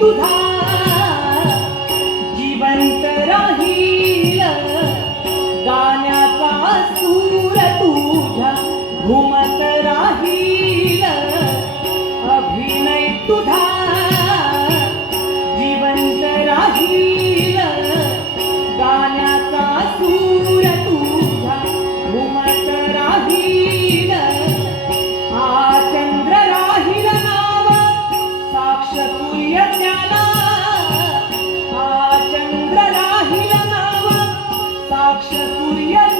तुझा zawsze bujać.